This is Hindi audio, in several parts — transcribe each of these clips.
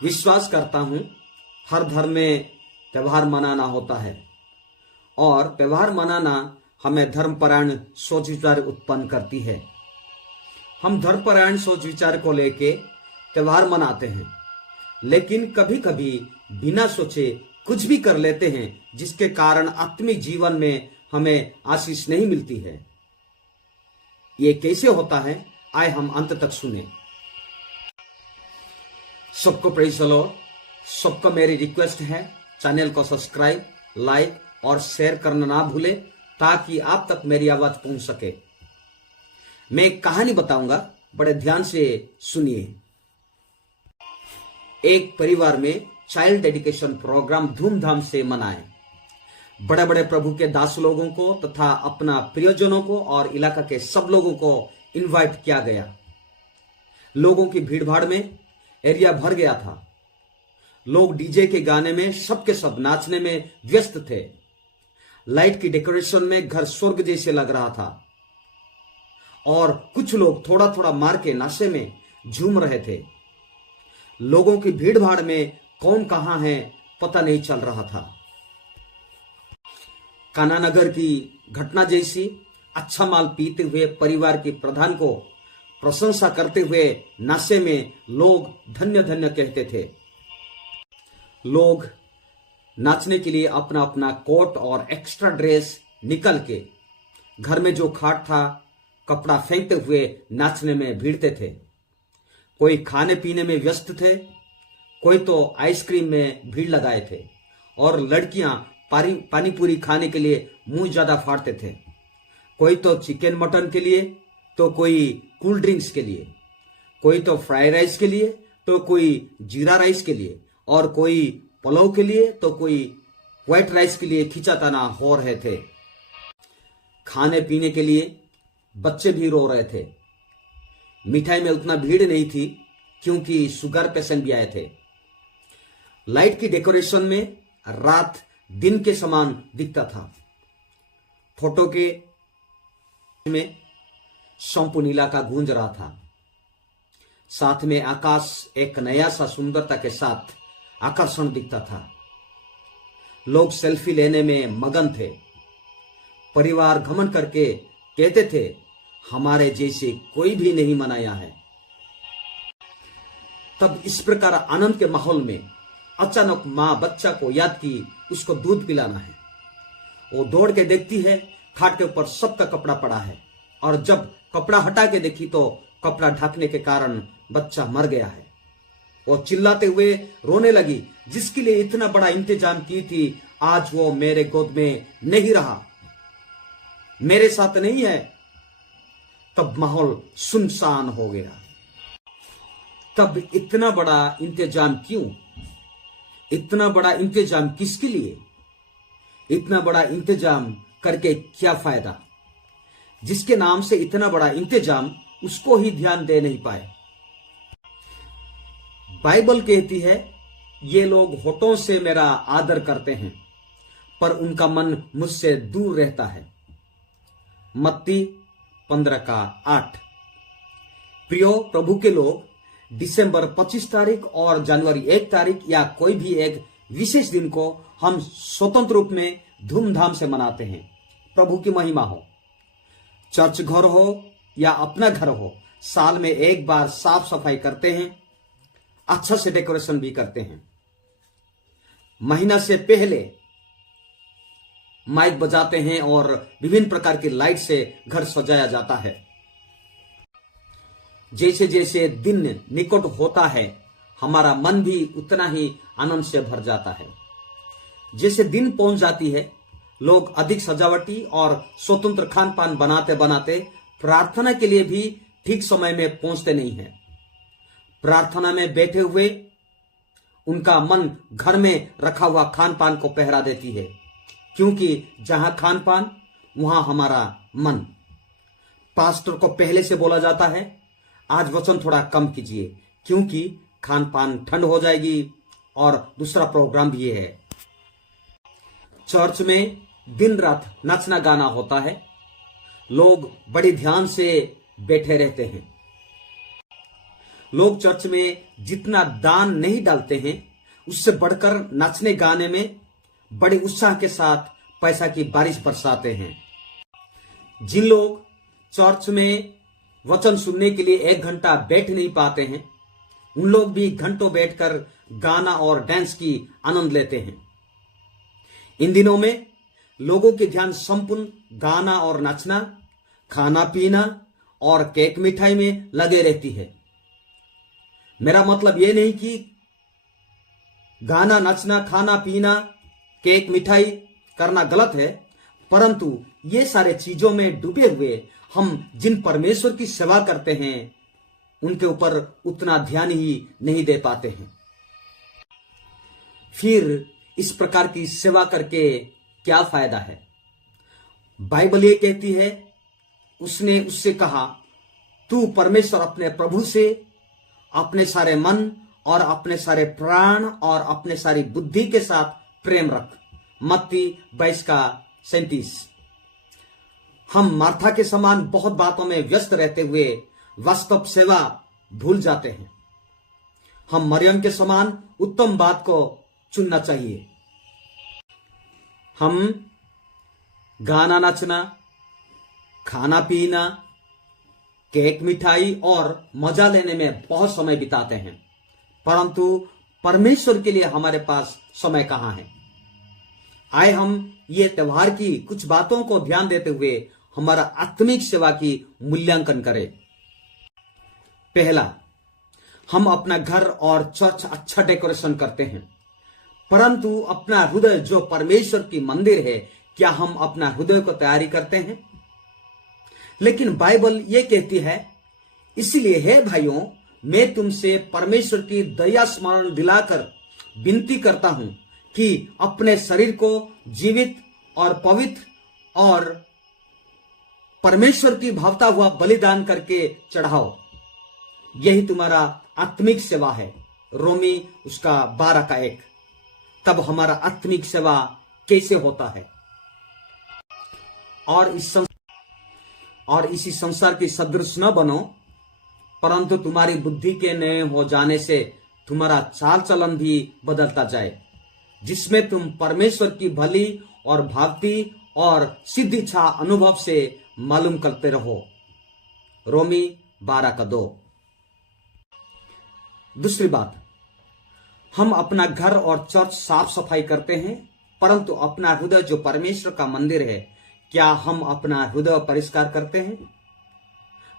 विश्वास करता हूं हर धर्म में त्यौहार मनाना होता है और त्यौहार मनाना हमें धर्मपरायण सोच विचार उत्पन्न करती है। हम धर्मपरायण सोच विचार को लेके त्यौहार मनाते हैं, लेकिन कभी कभी बिना सोचे कुछ भी कर लेते हैं जिसके कारण आत्मिक जीवन में हमें आशीष नहीं मिलती है। ये कैसे होता है, आए हम अंत तक सुने। सबको प्रेज़ द लॉर्ड। सबको मेरी रिक्वेस्ट है चैनल को सब्सक्राइब, लाइक और शेयर करना ना भूले ताकि आप तक मेरी आवाज पहुंच सके। मैं एक कहानी बताऊंगा, बड़े ध्यान से सुनिए। एक परिवार में चाइल्ड डेडिकेशन प्रोग्राम धूमधाम से मनाए। बड़े बड़े प्रभु के दास लोगों को तथा अपना प्रियजनों को और इलाका के सब लोगों को इनवाइट किया गया। लोगों की भीड़भाड़ में एरिया भर गया था। लोग डीजे के गाने में सबके सब नाचने में व्यस्त थे। लाइट की डेकोरेशन में घर स्वर्ग जैसे लग रहा था और कुछ लोग थोड़ा थोड़ा मार के नशे में झूम रहे थे। लोगों की भीड़भाड़ में कौन कहां है पता नहीं चल रहा था। कानानगर की घटना जैसी अच्छा माल पीते हुए परिवार के प्रधान को प्रशंसा करते हुए नशे में लोग धन्य धन्य कहते थे। लोग नाचने के लिए अपना अपना कोट और एक्स्ट्रा ड्रेस निकल के घर में जो खाट था कपड़ा फेंकते हुए नाचने में भिड़ते थे। कोई खाने पीने में व्यस्त थे, कोई तो आइसक्रीम में भीड़ लगाए थे और लड़कियां पानी पूरी खाने के लिए मुंह ज्यादा फाड़ते थे। कोई तो चिकन मटन के लिए, तो कोई कूल ड्रिंक्स के लिए, कोई तो फ्राइड राइस के लिए, तो कोई जीरा राइस के लिए और कोई पुलाव के लिए, तो कोई व्हाइट राइस के लिए खिंचाताना हो रहे थे। खाने पीने के लिए बच्चे भी रो रहे थे। मिठाई में उतना भीड़ नहीं थी क्योंकि शुगर पेशेंट भी आए थे। लाइट की डेकोरेशन में रात दिन के समान दिखता था। फोटो के में संपूर्ण इलाका गूंज रहा था। साथ में आकाश एक नया सा सुंदरता के साथ आकर्षण दिखता था। लोग सेल्फी लेने में मगन थे। परिवार घमंड करके कहते थे हमारे जैसे कोई भी नहीं मनाया है। तब इस प्रकार आनंद के माहौल में अचानक मां बच्चा को याद की उसको दूध पिलाना है। वो दौड़ के देखती है, खाट के ऊपर सबका कपड़ा पड़ा है और जब कपड़ा हटा के देखी तो कपड़ा ढकने के कारण बच्चा मर गया है। वो चिल्लाते हुए रोने लगी, जिसके लिए इतना बड़ा इंतजाम की थी आज वो मेरे गोद में नहीं रहा, मेरे साथ नहीं है। तब माहौल सुनसान हो गया। तब इतना बड़ा इंतजाम क्यों? इतना बड़ा इंतजाम किसके लिए? इतना बड़ा इंतजाम करके क्या फायदा? जिसके नाम से इतना बड़ा इंतजाम उसको ही ध्यान दे नहीं पाए। बाइबल कहती है ये लोग होठों से मेरा आदर करते हैं पर उनका मन मुझसे दूर रहता है। मत्ती 15:8। प्रियो प्रभु के लोग, दिसंबर 25 तारीख और जनवरी 1 तारीख या कोई भी एक विशेष दिन को हम स्वतंत्र रूप में धूमधाम से मनाते हैं। प्रभु की महिमा हो। चर्च घर हो या अपना घर हो, साल में एक बार साफ सफाई करते हैं, अच्छा से डेकोरेशन भी करते हैं। महीना से पहले माइक बजाते हैं और विभिन्न प्रकार की लाइट से घर सजाया जाता है। जैसे जैसे दिन निकट होता है हमारा मन भी उतना ही आनंद से भर जाता है। जैसे दिन पहुंच जाती है लोग अधिक सजावटी और स्वतंत्र खान पान बनाते बनाते प्रार्थना के लिए भी ठीक समय में पहुंचते नहीं हैं। प्रार्थना में बैठे हुए उनका मन घर में रखा हुआ खान पान को पहरा देती है, क्योंकि जहां खान पान वहां हमारा मन। पास्टर को पहले से बोला जाता है आज वचन थोड़ा कम कीजिए क्योंकि खान पान ठंड हो जाएगी और दूसरा प्रोग्राम भी है। चर्च में दिन रात नाचना गाना होता है। लोग बड़ी ध्यान से बैठे रहते हैं। लोग चर्च में जितना दान नहीं डालते हैं, उससे बढ़कर नाचने गाने में बड़े उत्साह के साथ पैसा की बारिश बरसाते हैं। जिन लोग चर्च में वचन सुनने के लिए 1 घंटा बैठ नहीं पाते हैं, उन लोग भी घंटों बैठकर गाना और डांस की आनंद लेते हैं। इन दिनों में लोगों के ध्यान संपूर्ण गाना और नाचना, खाना पीना और केक मिठाई में लगे रहती है। मेरा मतलब यह नहीं कि गाना, नाचना, खाना पीना, केक मिठाई करना गलत है, परंतु ये सारे चीजों में डूबे हुए हम जिन परमेश्वर की सेवा करते हैं, उनके ऊपर उतना ध्यान ही नहीं दे पाते हैं। फिर इस प्रकार की सेवा करके क्या फायदा है? बाइबल ये कहती है, उसने उससे कहा, तू परमेश्वर अपने प्रभु से अपने सारे मन और अपने सारे प्राण और अपने सारी बुद्धि के साथ प्रेम रख। मत्ती 22:37। हम मार्था के समान बहुत बातों में व्यस्त रहते हुए वास्तव सेवा भूल जाते हैं। हम मरियम के समान उत्तम बात को चुनना चाहिए। हम गाना, नाचना, खाना पीना, केक मिठाई और मजा लेने में बहुत समय बिताते हैं, परंतु परमेश्वर के लिए हमारे पास समय कहां है? आए हम ये त्योहार की कुछ बातों को ध्यान देते हुए हमारा आत्मिक सेवा की मूल्यांकन करें। पहला, हम अपना घर और चर्च अच्छा डेकोरेशन करते हैं, परंतु अपना हृदय जो परमेश्वर की मंदिर है, क्या हम अपना हृदय को तैयारी करते हैं? लेकिन बाइबल ये कहती है, इसलिए हे भाइयों, मैं तुमसे परमेश्वर की दया स्मरण दिलाकर विनती करता हूं कि अपने शरीर को जीवित और पवित्र और परमेश्वर की भावता हुआ बलिदान करके चढ़ाओ। यही तुम्हारा आत्मिक सेवा है। रोमी उसका 12:1। तब हमारा आत्मिक सेवा कैसे होता है? और इसी संसार की सदृश न बनो, परंतु तुम्हारी बुद्धि के नए हो जाने से तुम्हारा चाल चलन भी बदलता जाए, जिसमें तुम परमेश्वर की भली और भावती और सिद्ध इच्छा अनुभव से मालूम करते रहो। रोमी 12:2। दूसरी बात, हम अपना घर और चर्च साफ सफाई करते हैं, परंतु अपना हृदय जो परमेश्वर का मंदिर है, क्या हम अपना हृदय परिष्कार करते हैं?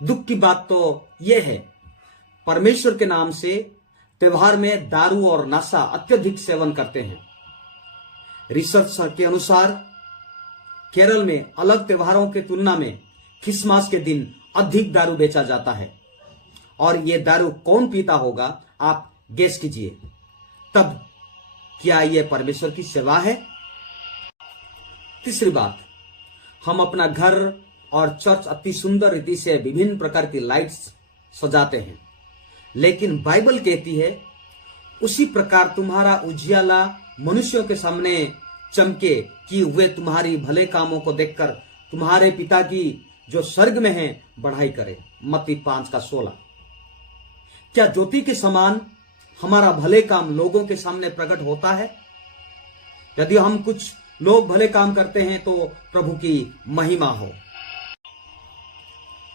दुख की बात तो यह है, परमेश्वर के नाम से त्योहार में दारू और नशा अत्यधिक सेवन करते हैं। रिसर्च के अनुसार केरल में अलग त्योहारों के तुलना में क्रिसमस के दिन अधिक दारू बेचा जाता है। और यह दारू कौन पीता होगा, आप गेस कीजिए। तब क्या यह परमेश्वर की सेवा है? तीसरी बात, हम अपना घर और चर्च अति सुंदर रीति से विभिन्न प्रकार की लाइट्स सजाते हैं, लेकिन बाइबल कहती है, उसी प्रकार तुम्हारा उजियाला मनुष्यों के सामने चमके कि वे तुम्हारी भले कामों को देखकर तुम्हारे पिता की जो स्वर्ग में है बढ़ाई करे। मत्ती 5:16। क्या ज्योति के समान हमारा भले काम लोगों के सामने प्रकट होता है? यदि हम कुछ लोग भले काम करते हैं तो प्रभु की महिमा हो।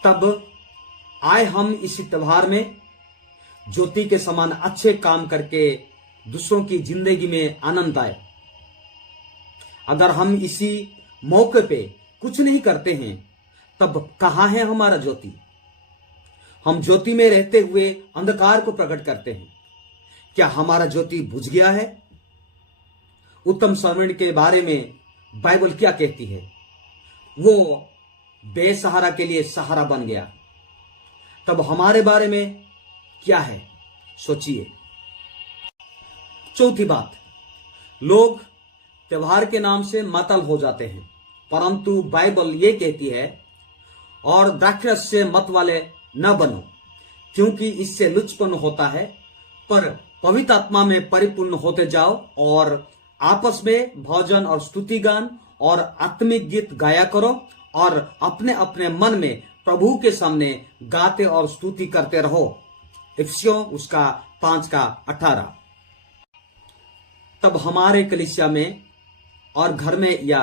तब आए हम इसी त्योहार में ज्योति के समान अच्छे काम करके दूसरों की जिंदगी में आनंद आए। अगर हम इसी मौके पे कुछ नहीं करते हैं, तब कहां है हमारा ज्योति? हम ज्योति में रहते हुए अंधकार को प्रकट करते हैं। क्या हमारा ज्योति बुझ गया है? उत्तम श्रवण के बारे में बाइबल क्या कहती है? वो बेसहारा के लिए सहारा बन गया। तब हमारे बारे में क्या है, सोचिए। चौथी बात, लोग त्योहार के नाम से मातल हो जाते हैं, परंतु बाइबल ये कहती है, और द्राक्षरस से मत वाले न बनो, क्योंकि इससे लुचपन होता है, पर पवित्र आत्मा में परिपूर्ण होते जाओ और आपस में भजन और स्तुति गान और आत्मिक गीत गाया करो और अपने अपने मन में प्रभु के सामने गाते और स्तुति करते रहो। इफिसियों उसका 5:18। तब हमारे कलीसिया में और घर में या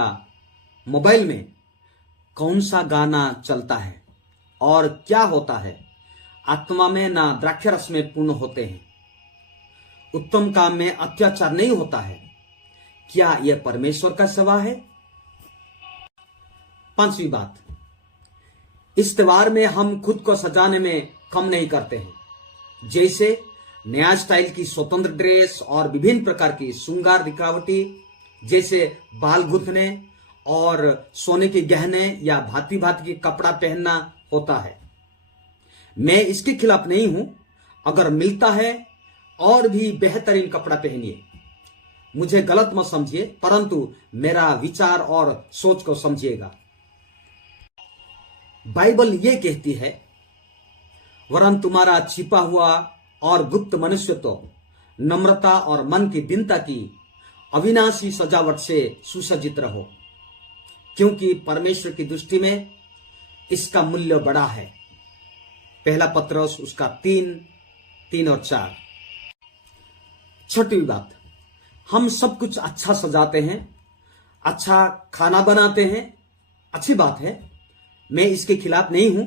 मोबाइल में कौन सा गाना चलता है और क्या होता है? आत्मा में ना द्राक्षरस में पूर्ण होते हैं, उत्तम काम में अत्याचार नहीं होता है। क्या यह परमेश्वर का सेवा है? 5वीं बात, इस त्योहार में हम खुद को सजाने में कम नहीं करते हैं। जैसे नया स्टाइल की स्वतंत्र ड्रेस और विभिन्न प्रकार की श्रृंगार दिखावटी, जैसे बाल गूंथने और सोने के गहने या भांति भांति के कपड़ा पहनना होता है। मैं इसके खिलाफ नहीं हूं। अगर मिलता है और भी बेहतरीन कपड़ा पहनिए। मुझे गलत मत समझिए, परंतु मेरा विचार और सोच को समझिएगा। बाइबल ये कहती है, वरन तुम्हारा छिपा हुआ और गुप्त मनुष्यत्व नम्रता और मन की दीनता की अविनाशी सजावट से सुसज्जित रहो, क्योंकि परमेश्वर की दृष्टि में इसका मूल्य बड़ा है। पहला पत्रस उसका 3 और 4। 6वीं बात, हम सब कुछ अच्छा सजाते हैं, अच्छा खाना बनाते हैं। अच्छी बात है, मैं इसके खिलाफ नहीं हूं,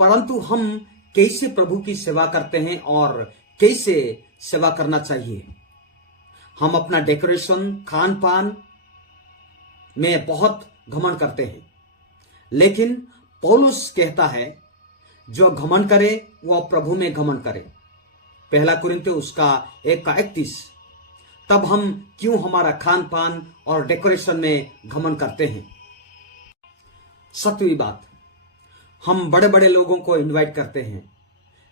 परंतु हम कैसे प्रभु की सेवा करते हैं और कैसे सेवा करना चाहिए। हम अपना डेकोरेशन खान पान में बहुत घमंड करते हैं, लेकिन पौलुस कहता है जो घमंड करे वह प्रभु में घमंड करे। पहला कुरिन्थियों उसका 1:31। तब हम क्यों हमारा खान पान और डेकोरेशन में घमंड करते हैं? 7वीं बात, हम बड़े बड़े लोगों को इनवाइट करते हैं,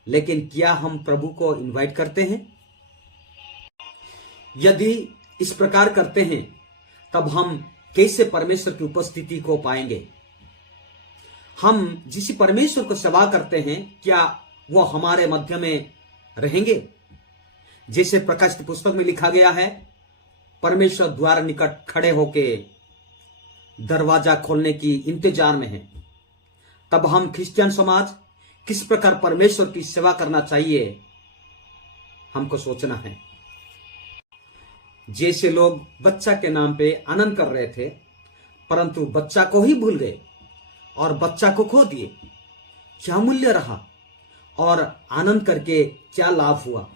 लेकिन क्या हम प्रभु को इनवाइट करते हैं? यदि इस प्रकार करते हैं, तब हम कैसे परमेश्वर की उपस्थिति को पाएंगे? हम जिस परमेश्वर को सेवा करते हैं, क्या वो हमारे मध्य में रहेंगे? जैसे प्रकाशित पुस्तक में लिखा गया है, परमेश्वर द्वार निकट खड़े होके दरवाजा खोलने की इंतजार में है। तब हम क्रिश्चियन समाज किस प्रकार परमेश्वर की सेवा करना चाहिए, हमको सोचना है। जैसे लोग बच्चा के नाम पे आनंद कर रहे थे, परंतु बच्चा को ही भूल गए और बच्चा को खो दिए। क्या मूल्य रहा और आनंद करके क्या लाभ हुआ?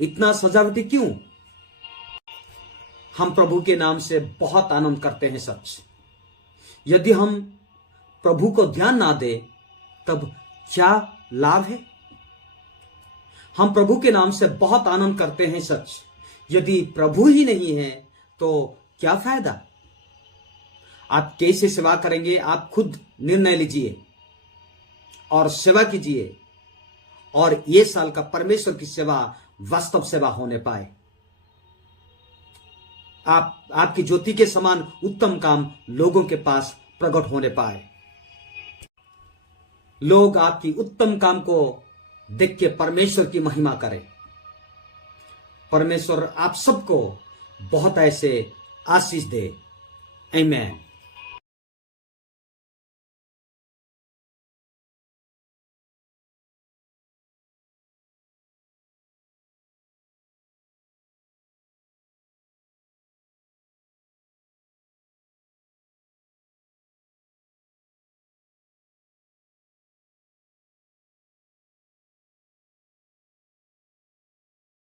इतना सजावटी क्यों? हम प्रभु के नाम से बहुत आनंद करते हैं, सच। यदि हम प्रभु को ध्यान ना दे, तब क्या लाभ है? हम प्रभु के नाम से बहुत आनंद करते हैं, सच। यदि प्रभु ही नहीं है तो क्या फायदा? आप कैसे सेवा करेंगे, आप खुद निर्णय लीजिए और सेवा कीजिए, और ये साल का परमेश्वर की सेवा वास्तव सेवा होने पाए। आपकी ज्योति के समान उत्तम काम लोगों के पास प्रकट होने पाए। लोग आपकी उत्तम काम को देख के परमेश्वर की महिमा करें। परमेश्वर आप सबको बहुत ऐसे आशीष दे। आमीन।